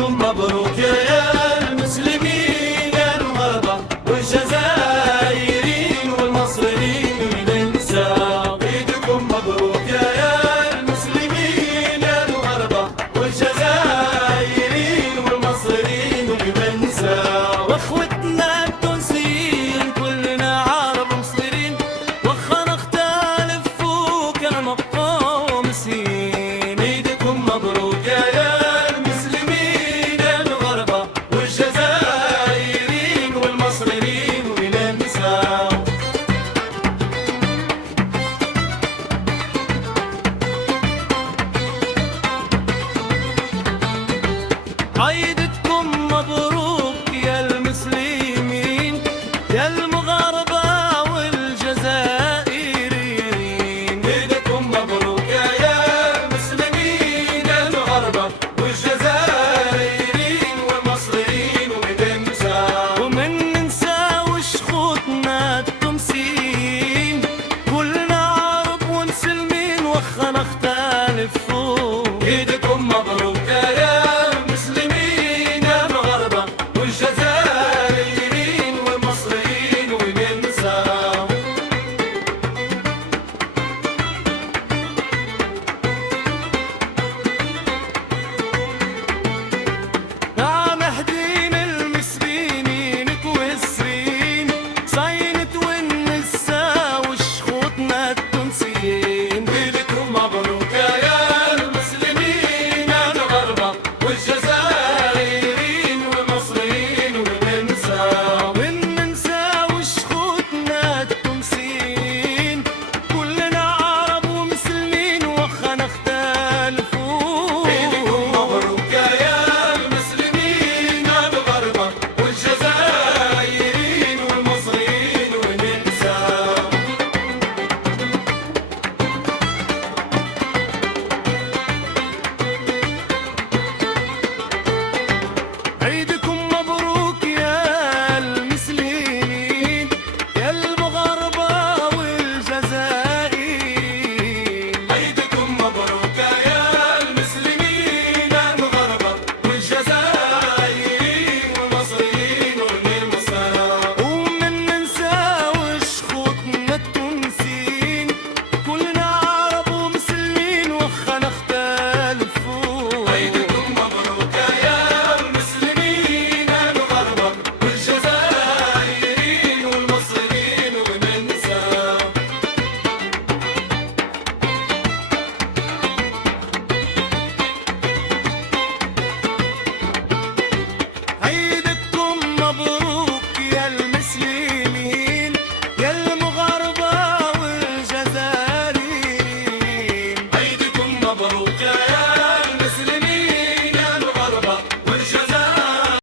عيدكم مبروك يا المسلمين الغربى والجزائريين والمصريين والنساء. عيدكم مبروك يا المسلمين الغربى والجزائريين والمصريين والنساء. واخوتنا التونسيين كلنا عرب مصريين، وخا نختلف وكان مقامسين. عيدكم مبروك يا عيدكم مبروك يا المسلمين يا المغاربة والجزائريين. عيدكم مبروك يا المسلمين يا المغاربة والجزائريين والمصريين والنساء. وما ننساوش خوتنا التونسيين، كلنا عرب ومسلمين وخا نختلف. عيدكم مبروك يا عيدكم مبروك.